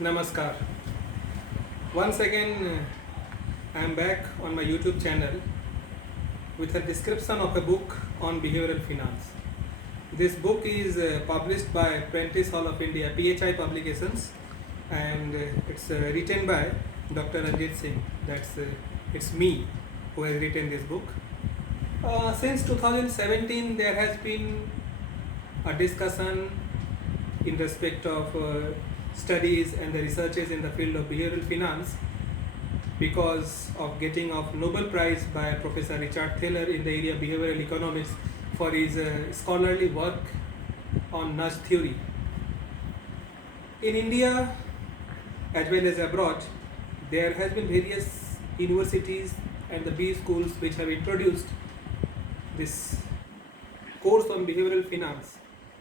Namaskar. Once again, I am back on my YouTube channel with a description of a book on behavioral finance. This book is published by Prentice Hall of India, PHI Publications, and it's written by Dr. Ranjit Singh. It's me who has written this book. Since 2017, there has been a discussion in respect of studies and the researches in the field of behavioral finance because of getting of Nobel Prize by Professor Richard Thaler in the area of behavioral economics for his scholarly work on nudge theory. In India as well as abroad, there has been various universities and the B schools which have introduced this course on behavioral finance,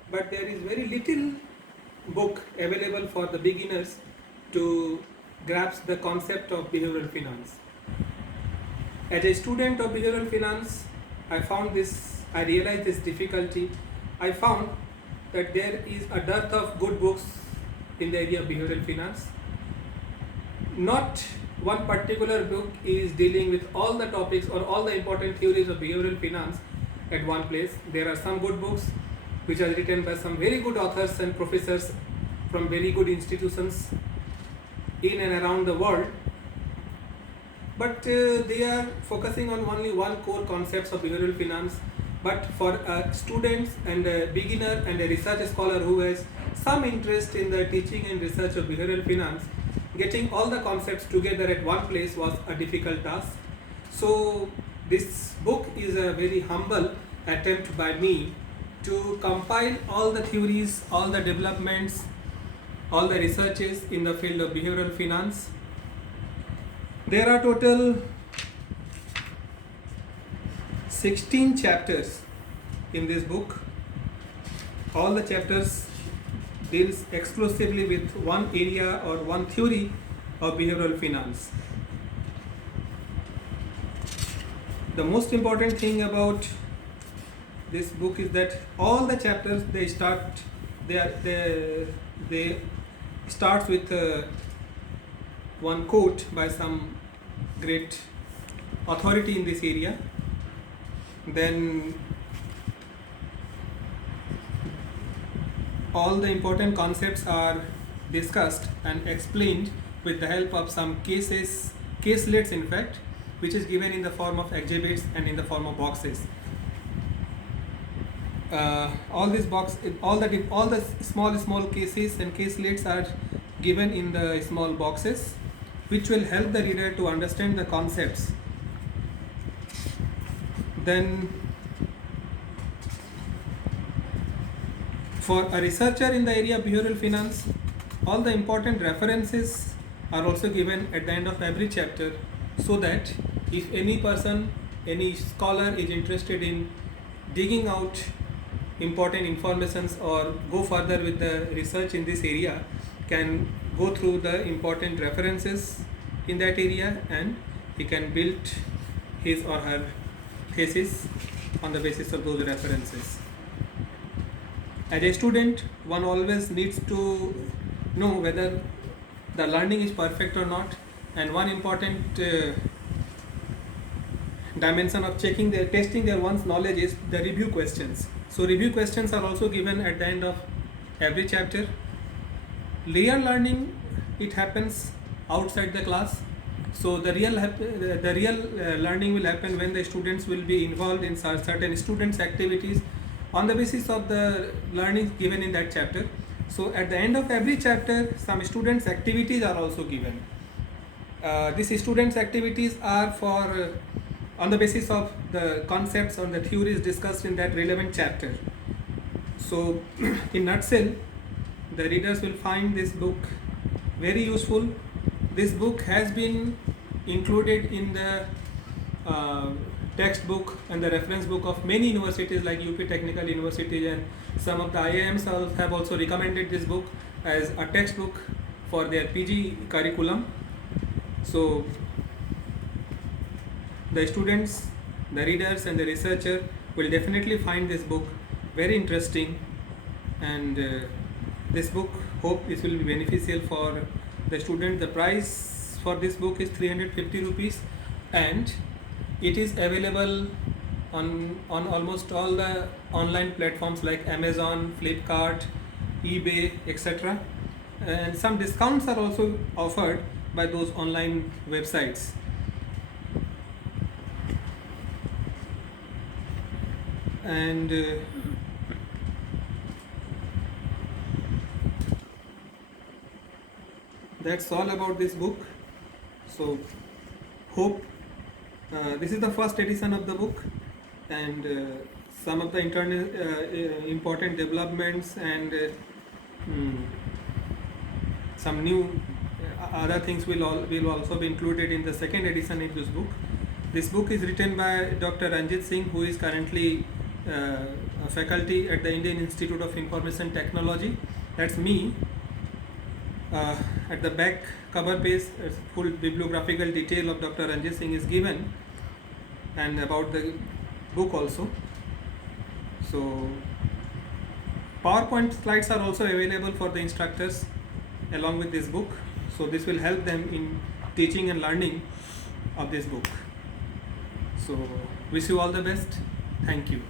but there is very little book available for the beginners to grasp the concept of behavioral finance. As a student of behavioral finance, I realized this difficulty. I found that there is a dearth of good books in the area of behavioral finance. Not one particular book is dealing with all the topics or all the important theories of behavioral finance at one place. There are some good books which are written by some very good authors and professors from very good institutions in and around the world, but they are focusing on only one core concepts of behavioral finance. But for students and a beginner and a research scholar who has some interest in the teaching and research of behavioral finance, getting all the concepts together at one place was a difficult task. So this book is a very humble attempt by me to compile all the theories, all the developments, all the researches in the field of behavioral finance. There are total 16 chapters in this book. All the chapters deals exclusively with one area or one theory of behavioral finance. The most important thing about this book is that all the chapters they starts with one quote by some great authority in this area. Then all the important concepts are discussed and explained with the help of some caselets in fact, which is given in the form of exhibits and in the form of boxes. All the small cases and caselets are given in the small boxes, which will help the reader to understand the concepts. Then for a researcher in the area of behavioral finance, all the important references are also given at the end of every chapter, so that if any person, any scholar is interested in digging out important informations or go further with the research in this area, can go through the important references in that area and he can build his or her thesis on the basis of those references. As a student, one always needs to know whether the learning is perfect or not, and one important dimension of testing their one's knowledge is the review questions. So review questions are also given at the end of every chapter. Real learning, it happens outside the class. So the real learning will happen when the students will be involved in certain students' activities on the basis of the learning given in that chapter. So at the end of every chapter, some students' activities are also given. These students' activities are for on the basis of the concepts or the theories discussed in that relevant chapter. So in nutshell, the readers will find this book very useful. This book has been included in the textbook and the reference book of many universities like UP Technical University, and some of the IIMs have also recommended this book as a textbook for their PG curriculum. So the students, the readers and the researcher will definitely find this book very interesting, and this book hope this will be beneficial for the student. The price for this book is 350 rupees, and it is available on almost all the online platforms like Amazon, Flipkart, eBay, etc. And some discounts are also offered by those online websites. And that's all about this book. So hope this is the first edition of the book, and some of the important developments and some new other things will also be included in the second edition of this book. This book is written by Dr. Ranjit Singh, who is currently a faculty at the Indian Institute of Information Technology. That's me. At the back cover page, full bibliographical detail of Dr. Ranjit Singh is given, and about the book also. So PowerPoint slides are also available for the instructors along with this book. So this will help them in teaching and learning of this book. So wish you all the best. Thank you.